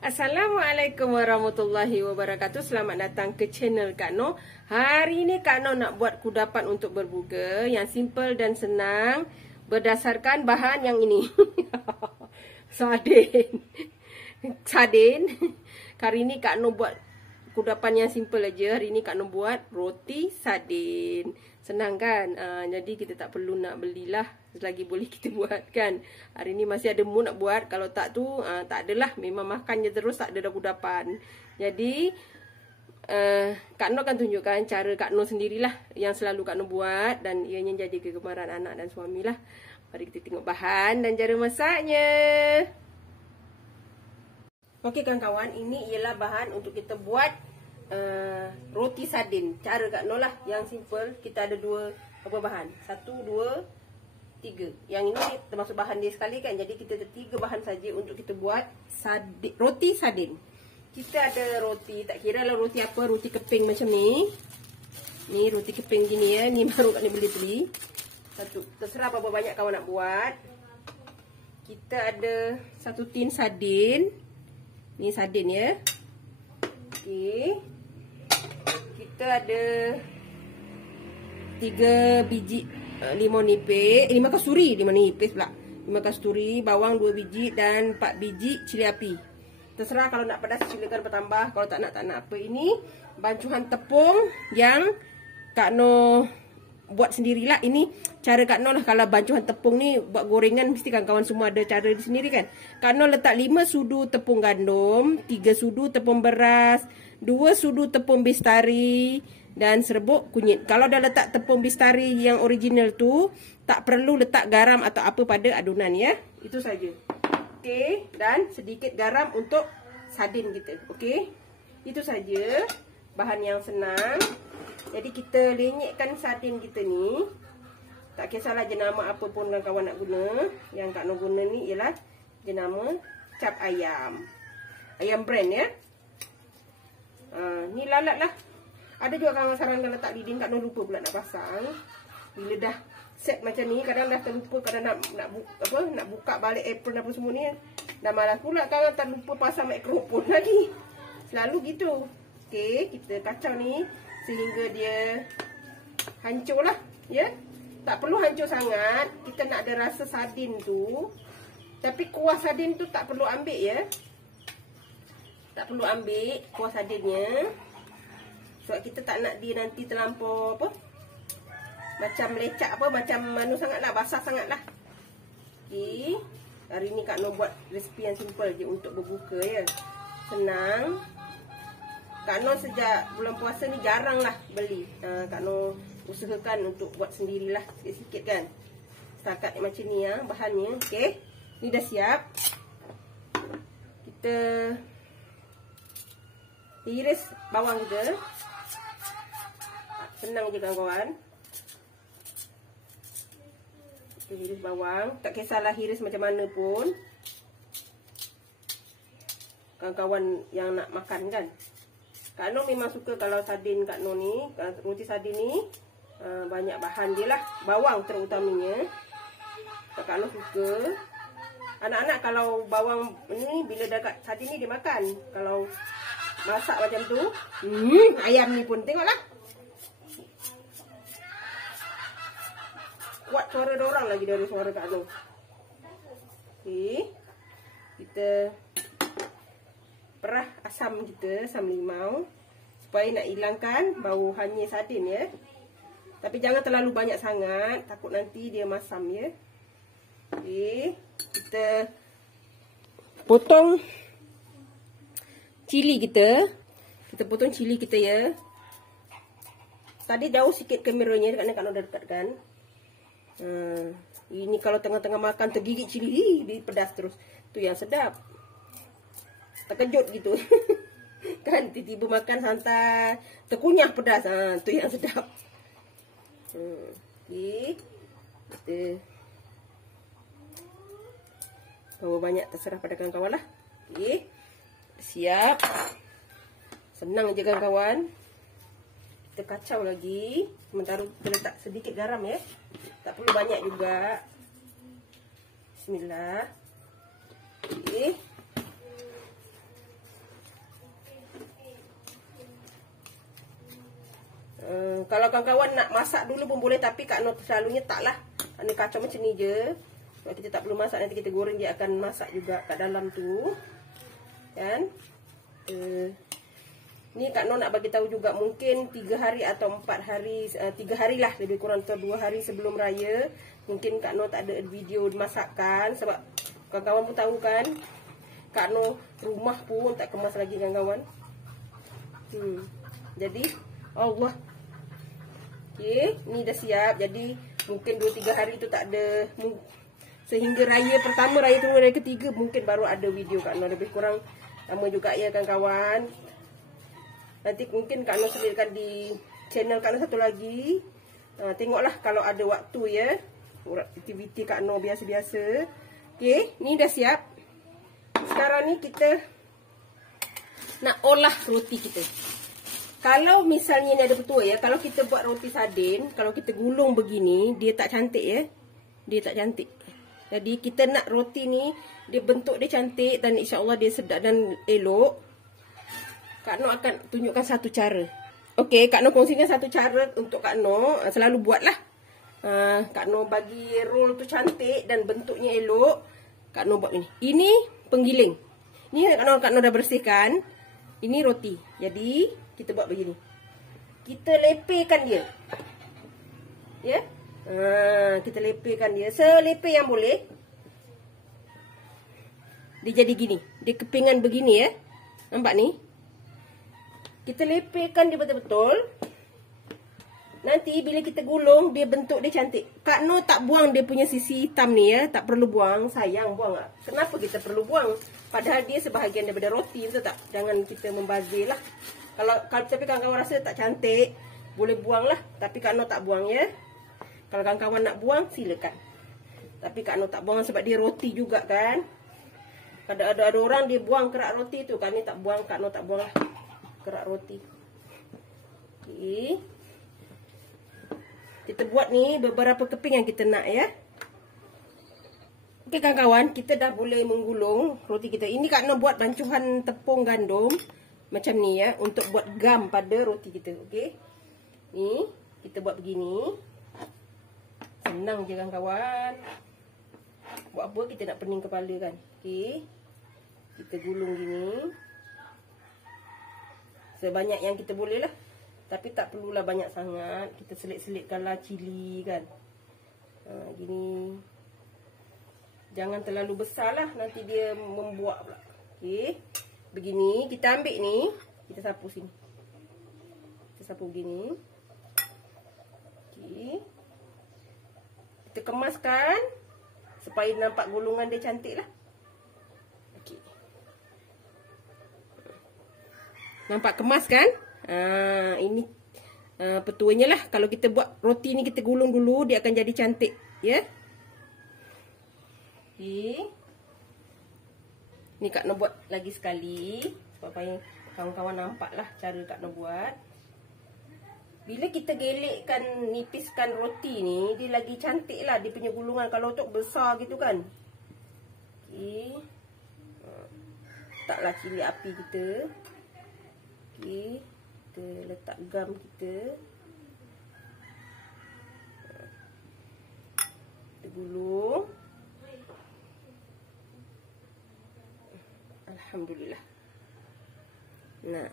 Assalamualaikum warahmatullahi wabarakatuh. Selamat datang ke channel Kak Noh. Hari ini Kak Noh nak buat kudapan untuk berbuka yang simple dan senang berdasarkan bahan yang ini. Sardin. Hari ini Kak Noh buat kudapan yang simple aja. Hari ini Kak Noh buat roti sardin. Senang kan? Jadi kita tak perlu nak belilah, selagi boleh kita buat kan. Hari ni masih ada mood nak buat. Kalau tak tu tak adalah, memang makan je terus, tak ada dah kudapan. Jadi Kak Noh akan tunjukkan cara Kak Noh sendirilah yang selalu Kak Noh buat, dan ianya jadi kegemaran anak dan suami lah. Mari kita tengok bahan dan cara masaknya. Okey kawan-kawan, ini ialah bahan untuk kita buat roti sardin. Cara Kak Noh lah yang simple. Kita ada dua bahan, 1, 2, 3. Yang ini termasuk bahan dia sekali kan. Jadi kita ada 3 bahan saja untuk kita buat roti sardin. Kita ada roti, tak kira lah roti apa, roti keping macam ni. Ni roti keping gini ya. Ni baru Kak Noh beli. Satu, terserah berapa banyak kawan nak buat. Kita ada 1 tin sardin. Ni sardin ya. Okey. Kita ada 3 biji limau nipis, limau kasturi, limau nipis pula. Limau kasturi, bawang 2 biji dan 4 biji cili api. Terserah, kalau nak pedas silakan bertambah, kalau tak nak apa. Ini bancuhan tepung yang Kak Noh buat sendirilah. Ini cara Kak Noh lah. Kalau bancuhan tepung ni buat gorengan, mesti kawan-kawan semua ada cara di sendiri kan. Kak Noh letak 5 sudu tepung gandum, 3 sudu tepung beras, 2 sudu tepung bistari dan serbuk kunyit. Kalau dah letak tepung bistari yang original tu, tak perlu letak garam atau apa pada adunan ya. Itu saja. Okey, dan sedikit garam untuk sardin kita. Okey. Itu saja. Bahan yang senang. Jadi kita lenyekkan sardin kita ni. Tak kisahlah jenama apa pun kawan-kawan nak guna. Yang Kak Noh guna ni ialah jenama cap ayam. Ayam brand ya. Ni lalat lah. Ada juga kawan sarankan letak dinding, Kak Noh lupa pula nak pasang. Bila dah set macam ni, kadang dah terlupa, kadang nak buka balik apron apa semua ni. Dah malas pula kan, terlupa pasang mikrofon lagi. Selalu gitu. Okey, kita kacau ni sehingga dia hancur lah ya. Tak perlu hancur sangat. Kita nak ada rasa sardin tu, tapi kuah sardin tu tak perlu ambil ya. Tak perlu ambil kuah sardinnya, sebab kita tak nak dia nanti terlampau apa, macam lecak apa, macam manu sangatlah, basah sangatlah. Okey, hari ni Kak Noh buat resipi yang simple je untuk berbuka ya. Senang. Kak Noh sejak bulan puasa ni jarang lah beli. Kak Noh usahakan untuk buat sendirilah sikit-sikit kan. Setakat macam ni ya bahannya. Okey, ni dah siap. Kita iris bawang kita. Senang je kawan-kawan. Kita iris bawang. Tak kisahlah iris macam mana pun, kawan-kawan yang nak makan kan. Kak Noh memang suka kalau sardin Kak Noh ni, roti sardin ni banyak bahan dia lah. Bawang terutamanya Kak Noh suka. Anak-anak kalau bawang ni, bila dekat sardin ni dia makan. Kalau masak macam tu, ayam ni pun tengoklah. Kuat suara dorang lagi dari suara Kak Noh. Okey. Kita perah asam kita, asam limau, supaya nak hilangkan bau hanyir sardin ya. Tapi jangan terlalu banyak sangat, takut nanti dia masam ya. Okey. Kita potong cili kita. Kita potong cili kita ya. Tadi jauh sikit kameranya kerana Kak Noh dah dekatkan. Ini kalau tengah-tengah makan tergigit cili, dia pedas terus. Tu yang sedap. Terkejut gitu. Kan tiba-tiba makan santai, terkunyah pedas. Tu yang sedap. Okey. Kita berapa banyak terserah pada kawan-kawan lah. Okey. Siap. Senang je kawan-kawan. Kita kacau lagi. Sementara kita letak sedikit garam ya. Tak perlu banyak juga. Bismillah. Okey. Kalau kawan-kawan nak masak dulu pun boleh, tapi Kak Noh selalunya taklah. Ini kacau macam ni je. Sebab kita tak perlu masak, nanti kita goreng dia akan masak juga kat dalam tu. Kan? Ni Kak Noh nak bagi tahu juga, mungkin 3 hari atau 4 hari, 3 hari lah lebih kurang, atau 2 hari sebelum raya. Mungkin Kak Noh tak ada video masakan, sebab kawan-kawan pun tahu kan, Kak Noh rumah pun tak kemas lagi kawan-kawan. Jadi Allah. Okey, ni dah siap. Jadi mungkin 2-3 hari tu tak ada, sehingga raya pertama, raya kedua, raya ketiga mungkin baru ada video Kak Noh. Lebih kurang sama juga ya kawan-kawan. Nanti mungkin Kak Noh selitkan di channel Kak Noh satu lagi. Tengoklah kalau ada waktu ya. Aktiviti Kak Noh biasa-biasa. Okey, ni dah siap. Sekarang ni kita nak olah roti kita. Kalau misalnya ni ada petua ya, kalau kita buat roti sardin, kalau kita gulung begini, dia tak cantik ya. Dia tak cantik. Jadi kita nak roti ni, dia bentuk dia cantik dan insya-Allah dia sedap dan elok. Kak Noh akan tunjukkan satu cara. Okey, Kak Noh kongsikan satu cara untuk Kak Noh. Selalu buatlah. Kak Noh bagi roll tu cantik dan bentuknya elok. Kak Noh buat ini. Ini penggiling. Ni Kak Noh dah bersihkan. Ini roti. Jadi kita buat begini. Kita lepehkan dia. Ya. Kita lepehkan dia selepeh yang boleh. Dia jadi gini. Dia kepingan begini ya. Nampak ni? Kita lepehkan dia betul-betul. Nanti bila kita gulung, dia bentuk dia cantik. Kak Noh tak buang dia punya sisi hitam ni ya. Tak perlu buang. Sayang buang tak? Kenapa kita perlu buang? Padahal dia sebahagian daripada roti, betul tak? Jangan kita membazir lah. Kalau tapi kawan-kawan rasa tak cantik, boleh buang lah. Tapi Kak Noh tak buang ya. Kalau kawan-kawan nak buang, silakan. Tapi Kak Noh tak buang sebab dia roti juga kan. Kalau ada orang dia buang kerak roti tu, Kak Noh tak buang. Kak Noh tak buang lah kerak roti. Okey. Kita buat ni beberapa keping yang kita nak ya. Okey kawan-kawan, kita dah boleh menggulung roti kita. Ini Kak Noh buat bancuhan tepung gandum macam ni ya, untuk buat gam pada roti kita. Okey. Ni kita buat begini. Senang je kawan-kawan. Buat apa kita nak pening kepala kan. Okey. Kita gulung gini. Sebanyak yang kita boleh lah. Tapi tak perlulah banyak sangat. Kita selit-selitkanlah cili kan. Gini. Jangan terlalu besar lah. Nanti dia membuak pula. Okey. Begini. Kita ambil ni. Kita sapu sini. Kita sapu begini. Okey. Kita kemaskan. Supaya nampak gulungan dia cantik lah. Okey. Nampak kemas kan? Ini petuanya lah. Kalau kita buat roti ni kita gulung dulu, dia akan jadi cantik ya. Okay. Ni Kak Noh buat lagi sekali supaya kawan-kawan nampak lah cara Kak Noh buat. Bila kita gelekkan, nipiskan roti ni, dia lagi cantik lah dia punya gulungan. Kalau untuk besar gitu kan. Okay. Letaklah cili api kita. Okay. Kita letak gam kita. Kita gulung. Alhamdulillah. Nah.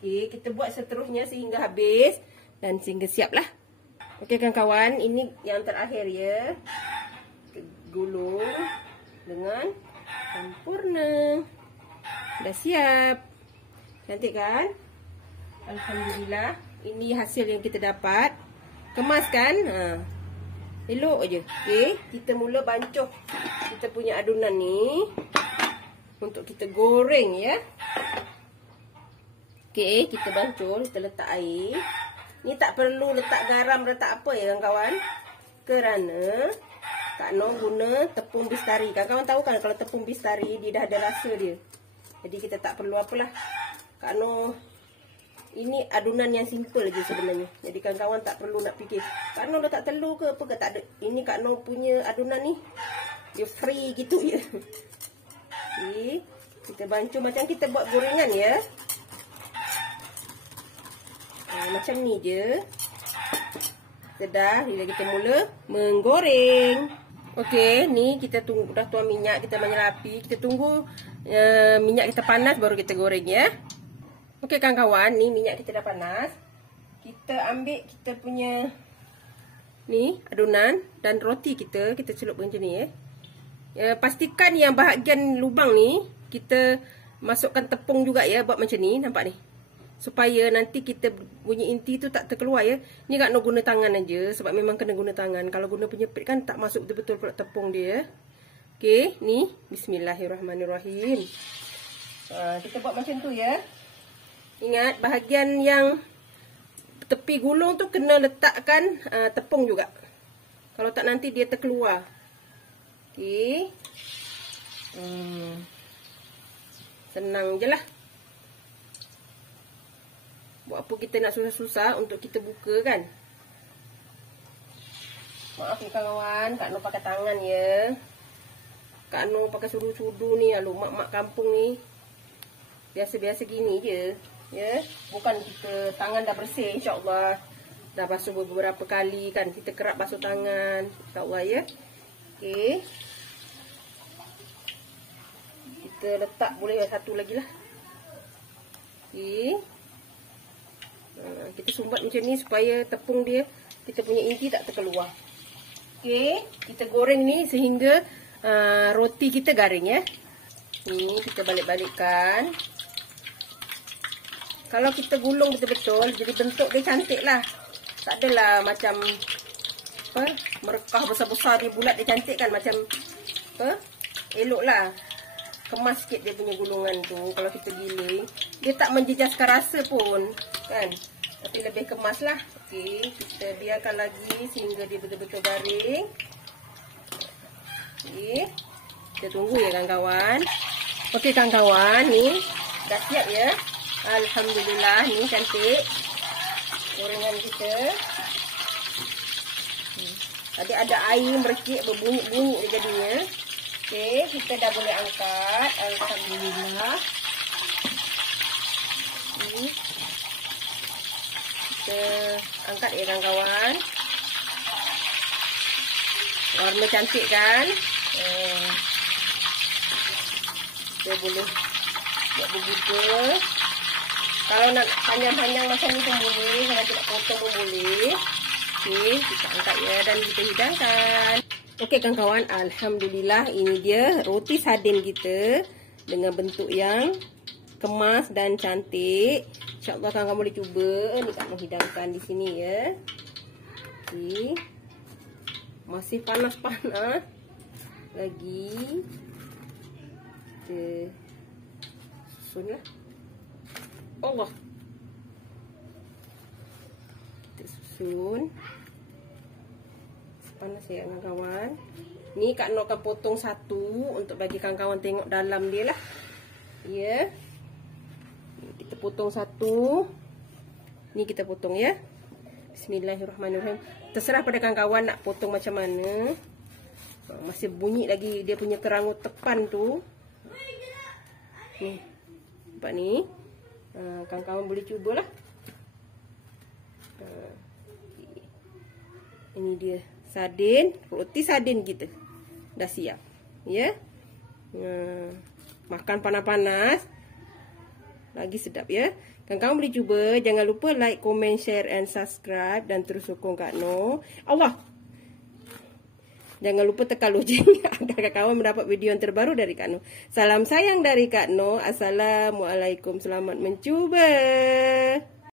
Okey, kita buat seterusnya sehingga habis dan sehingga siap lah. Okey kawan-kawan, ini yang terakhir ya. Kita gulung dengan sempurna. Dah siap. Cantik kan? Alhamdulillah. Ini hasil yang kita dapat. Kemas kan? Elok je. Okey, kita mula bancuh kita punya adunan ni untuk kita goreng ya. Okey, kita bancuh, kita letak air. Ni tak perlu letak garam, letak apa ya kawan-kawan. Kerana Kak Noh guna tepung bistari. Kawan-kawan tahu kan kalau tepung bistari dia dah ada rasa dia. Jadi kita tak perlu apalah. Kak Noh ini adunan yang simple je sebenarnya. Jadi kawan-kawan tak perlu nak fikir Kak Noh letak telur ke apa ke, tak ada. Ini Kak Noh punya adunan ni dia free gitu je. Okey, kita bancuh macam kita buat gorengan ya. Macam ni je. Sudah, bila kita mula menggoreng. Okey, ni kita tunggu, dah tuang minyak, kita banyak api. Kita tunggu minyak kita panas baru kita goreng ya. Okey kawan-kawan, ni minyak kita dah panas. Kita ambil kita punya ni adunan dan roti kita celup macam ni pastikan yang bahagian lubang ni kita masukkan tepung juga ya, buat macam ni, nampak ni. Supaya nanti kita bunyi inti tu tak terkeluar ya. Ni tak nak guna tangan aja sebab memang kena guna tangan. Kalau guna penyepit kan tak masuk betul-betul pula tepung dia. Okey, ni bismillahirrahmanirrahim. Kita buat macam tu ya. Ingat bahagian yang tepi gulung tu kena letakkan tepung juga. Kalau tak nanti dia terkeluar. Okey. Senang je lah. Buat apa kita nak susah-susah untuk kita buka kan. Maaf ni kawan, Kak Noh pakai tangan ya. Kak Noh pakai sudu-sudu ni. Aduh, mak-mak kampung ni biasa-biasa gini je ya. Bukan kita tangan dah bersih insya-Allah. Dah basuh beberapa kali kan. Kita kerap basuh tangan insya-Allah ya. Okey. Kita letak boleh satu lagi lah. Okey. Kita sumbat macam ni supaya tepung dia, kita punya inti tak terkeluar. Okey, kita goreng ni sehingga roti kita garing ya. Ni kita balik-balikkan. Kalau kita gulung betul-betul, jadi bentuk dia cantik lah. Tak adalah macam apa, merekah besar-besar dia bulat dia cantik kan. Macam apa, elok lah. Kemas sikit dia punya gulungan tu. Kalau kita giling, dia tak menjejaskan rasa pun kan. Tapi lebih kemas lah. Okey, kita biarkan lagi sehingga dia betul-betul garing. Okey, kita tunggu ya kawan-kawan. Okey kawan-kawan, ni dah siap ya. Alhamdulillah, ni cantik gorengan kita. Tadi ada air mercik berbunyi-bunyi jadinya. Okey, kita dah boleh angkat. Alhamdulillah. Kita angkat ya kawan-kawan. Warna cantik kan? Kita boleh buat begitu. Kalau nak panjang-panjang macam ni pun boleh. Kalau tidak potong pun boleh. Okey, kita angkat ya dan kita hidangkan. Okey kawan-kawan, alhamdulillah ini dia roti sardin kita dengan bentuk yang kemas dan cantik. InsyaAllah kawan-kawan boleh cuba. Ni Kak Noh hidangkan di sini ya. Okey. Masih panas-panas lagi. Kita susun lah. Allah. Kita susun. Panas ya kawan-kawan. Ni Kak Noh akan potong satu untuk bagi kawan-kawan tengok dalam dia lah. Ya. Kita potong satu. Ni kita potong ya. Bismillahirrahmanirrahim. Terserah pada kawan-kawan nak potong macam mana. Masih bunyi lagi dia punya kerangut tepan tu. Ni. Nampak ni. Kawan-kawan boleh cubalah. Ini dia sardin, roti sardin kita dah siap ya. Makan panas-panas lagi sedap ya. Kawan-kawan boleh cuba. Jangan lupa like, comment, share and subscribe dan terus sokong Kak Noh. Allah, jangan lupa tekan lojeng agar kawan mendapat video yang terbaru dari Kak Noh. Salam sayang dari Kak Noh. Assalamualaikum, selamat mencuba.